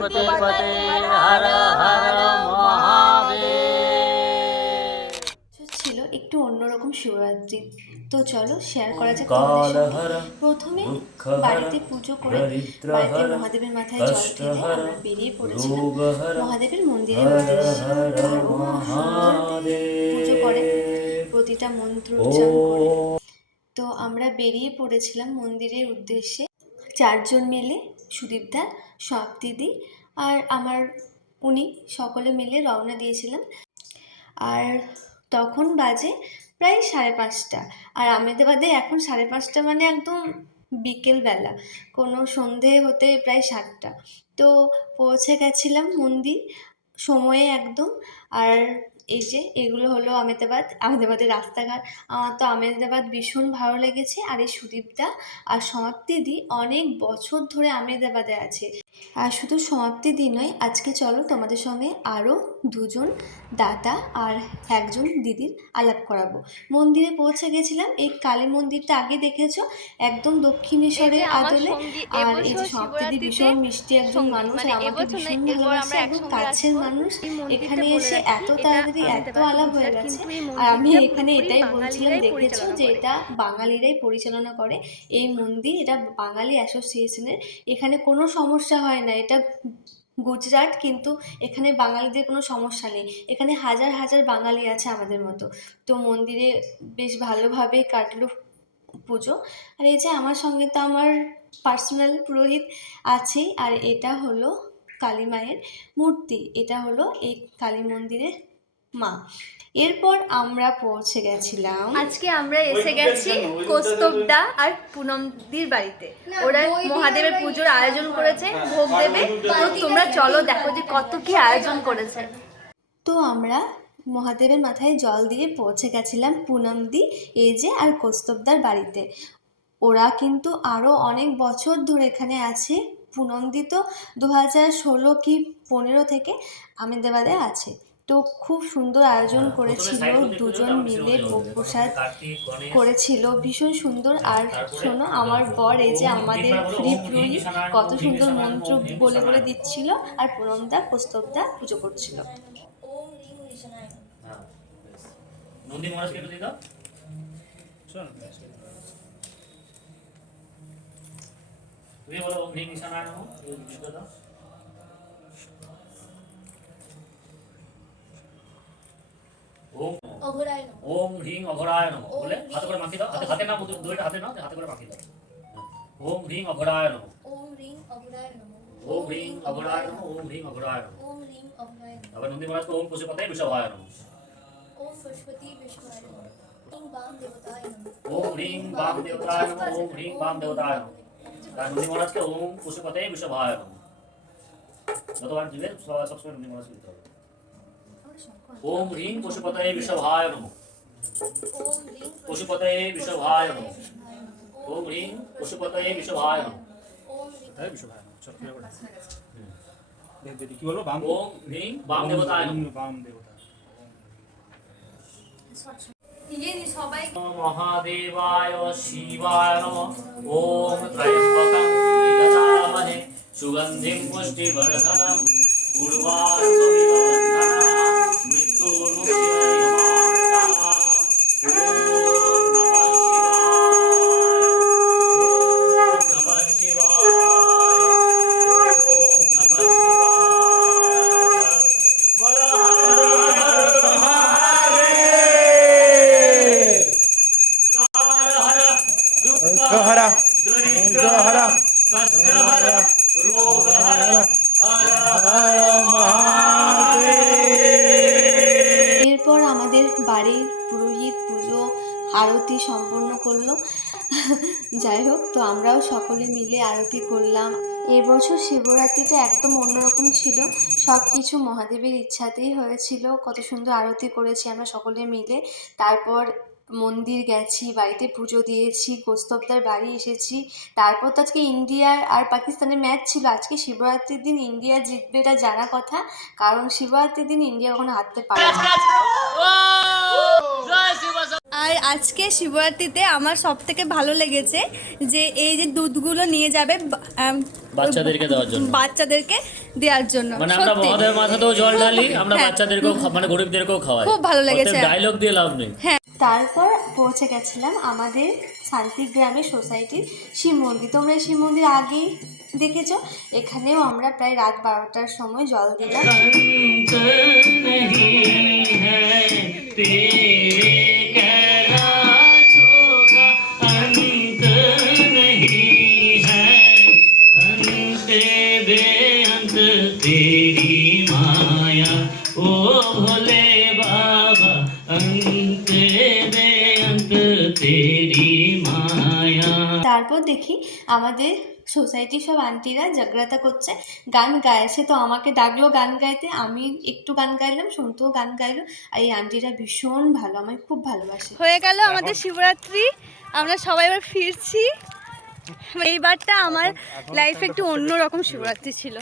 পার্বতী পতে হর হর মহাদেব। ছিল একটু অন্যরকম শিবরাত্রি। তো চলো শেয়ার করা যাক তোমাদের সঙ্গে। প্রথমে বাড়িতে পুজো করে বাড়িতে মহাদেবের মাথায় জল ঢেলে আমরা বেরিয়ে পড়েছিলাম মহাদেবের মন্দিরের উদ্দেশ্যে। আর ও সুন্দর পুজো করে প্রতিটা মন্ত্র উচ্চারণ করে। তো আমরা বেরিয়ে পড়েছিলাম মন্দিরের উদ্দেশ্যে 4 জন মিলে, সুদীপদা, দিদি আর আমার উনি সকলে মিলে রওনা দিয়েছিলাম। আর তখন বাজে প্রায় 5:30। আর আমেদাবাদে এখন 5:30 মানে একদম বিকেলবেলা, কোনো সন্ধে হতে প্রায় 7টা। তো পৌঁছে গেছিলাম মন্দির সময়ে একদম। আর এই যে এগুলো হলো আমেদাবাদের রাস্তাঘাট। আমার তো আমেদাবাদ ভীষণ ভালো লেগেছে। আর এই সুদীপদা আর সমাপ্তিদি অনেক বছর ধরে আমেদাবাদে আছে। আর শুধু সমাপ্তিদি নয়, আজকে চলো তোমাদের সঙ্গে আরও 2জন দাদা আর 1জন দিদির আলাপ করাবো। মন্দিরে পৌঁছে গেছিলাম। এই কালী মন্দিরটা আগে দেখেছো, একদম দক্ষিণেশ্বরের আদলে। আর এই যে সমাপ্তিদি ভীষণ মিষ্টি একজন মানুষ, আর আমাকে ভীষণ ভালোবাসে, একদম কাছের মানুষ। এখানে এসে এত তাড়াতাড়ি এত আলাপ হয়ে গেছে। আর আমি এখানে এটাই বলছিলাম, দেখেছো যে এটা বাঙালিরাই পরিচালনা করে এই মন্দির, এটা বাঙালি অ্যাসোসিয়েশনের। এখানে কোনো সমস্যা হয় না। এটা গুজরাট, কিন্তু এখানে বাঙালিদের কোনো সমস্যা নেই। এখানে হাজার হাজার বাঙালি আছে আমাদের মতো। তো মন্দিরে বেশ ভালোভাবে কাটলো পুজো। আর এই যে আমার সঙ্গে তো আমার পার্সোনাল পুরোহিত আছেই। আর এটা হলো কালী মায়ের মূর্তি, এটা হলো এই কালী মন্দিরের মা। এরপর আমরা পৌঁছে গেছিলাম, আজকে আমরা এসে গেছি কৌস্তবদা আর পুনমদির বাড়িতে। ওরা মহাদেবের পুজোর আয়োজন করেছে, ভোগ দেবে। তো তোমরা চলো দেখো যে কত কি আয়োজন করেছে। তো আমরা মহাদেবের মাথায় জল দিয়ে পৌঁছে গেছিলাম পুনমদি, এজে আর কৌস্তবদার বাড়িতে। ওরা কিন্তু আরও অনেক বছর ধরে এখানে আছে। পুনমদি তো 2016 কি 15 থেকে আমেদাবাদে আছে। তো খুব সুন্দর আয়োজন করেছিল, 2জন মিলে ভোগ প্রসাদ করেছিল, ভীষণ সুন্দর। আর শোনো, আমার বর এই যে আমাদের ফ্রি পুরোহিত কত সুন্দর মন্ত্র বলে বলে দিচ্ছিল, আর পুনমদা কৌস্তবদা পুজো করছিল। নন্দী মহারাজকে একটু দিয়ে দাও। তুমি বলো ওম হ্রিং ঈশানায় নমঃ। এই বিষ্ণু দাও। ওম অঘরায় নমঃ। ওম হ্রিং অঘরায় নমঃ বলে হাতে করে মাখি দাও। হাতে না, দুইটা হাতে নাও, হাতে করে মাখি দাও। ওম হ্রিং অঘরায় নমঃ। ওম রিং অঘরায় নমঃ। ওম হ্রিং অঘরায় নমঃ। ওম হ্রিং অঘরায় নমঃ। ওম রিং অঘরায় নমঃ। আবার নন্দী মহারাজকে ওম পশুপতয়ে বৃষভায় নমঃ। ওম পশুপতি বিষ্ণুয় নমঃ। ওম বাম দেবতায় নমঃ। ওম হ্রিং বাম দেবতায় নমঃ। ওম হ্রিং বাম দেবতায় নমঃ। আর নন্দী মহারাজকে ওম পশুপতয়ে বৃষভায় নমঃ। যতবার দিবে সবসময় নন্দী মহারাজকে দিতে হবে। ওম হ্রিং পশুপতয়ে বৃষভায় নমঃ। ওম রিং পশুপতয়ে বৃষভায় নমঃ। ওম হ্রিং পশুপতয়ে বৃষভায় নমঃ। ওম রিং বিশ্বভায় চলো ক্লিয়ার করে দিদি কি বলবো? বাম ওম হ্রিং বাম দেবতায় নমঃ। বাম দেবতা। সবাই মহাদেবায় শিবায় নমঃ। ওম ত্রয়ম্বকং যজামহে সুগন্ধিং পুষ্টিবর্ধনং উর্বারুকমিব বন্ধনাৎ মৃত্যুর্মুক্ষীয়মামৃতাৎ। ওম নমঃ শিবায়। ওম নমঃ শিবায়। বলো হর হর মহাদেব। কালহর দুঃখহর দরিদ্রহর কষ্টহর রোগহর হর হর মহাদেব। এরপর আমাদের বাড়ির পুরোহিত পুজো আরতি সম্পন্ন করলো। যাই হোক, তো আমরাও সকলে মিলে আরতি করলাম। এবছর শিবরাত্রিটা একদম অন্যরকম ছিল, সব কিছু মহাদেবের ইচ্ছাতেই হয়েছিল। কত সুন্দর আরতি করেছি আমরা সকলে মিলে। তারপর মন্দির গেছি, বাড়িতে পুজো দিয়েছি, কৌস্তবদার বাড়ি এসেছি। তারপর তো আজকে ইন্ডিয়া আর পাকিস্তানের ম্যাচ ছিল। আজকে শিবরাত্রির দিন ইন্ডিয়া জিতবে এটা জানা কথা, কারণ শিবরাত্রির দিন ইন্ডিয়া কখনো হারতে পারে না। আর আজকে শিবরাত্রিতে আমার সব থেকে ভালো লেগেছে যে এই যে দুধগুলো নিয়ে যাবে বাচ্চাদেরকে দেওয়ার জন্য, বাচ্চাদেরকে দেওয়ার জন্য। মানে আমরা সত্যি। মহাদেবের মাথাতেও জল ঢালি, আমরা হ্যাঁ। বাচ্চাদেরকেও মানে গরিবদেরকেও খাওয়াই। খুব ভালো লেগেছে। ডায়লগ দিয়ে লাভ নেই। তারপর পৌঁছে গেছিলাম আমাদের শান্তিগ্রামের সোসাইটির শিব মন্দির। তোমরা এই শিব মন্দির আগেই দেখেছো, এখানেও আমরা প্রায় রাত 12টার সময় জল দিলাম। তারপর দেখি আমাদের সোসাইটির সব আন্টিরা জাগ্রতা করছে, গান গাইছে। তো আমাকে ডাকলো গান গাইতে, আমি একটু গান গাইলাম, সন্তুও গান গাইলো। আর এই আন্টিরা ভীষণ ভালো, আমায় খুব ভালোবাসে। হয়ে গেল আমাদের শিবরাত্রি, আমরা সবাই এবার ফিরছি। এইবারটা আমার লাইফে একটু অন্যরকম শিবরাত্রি ছিল।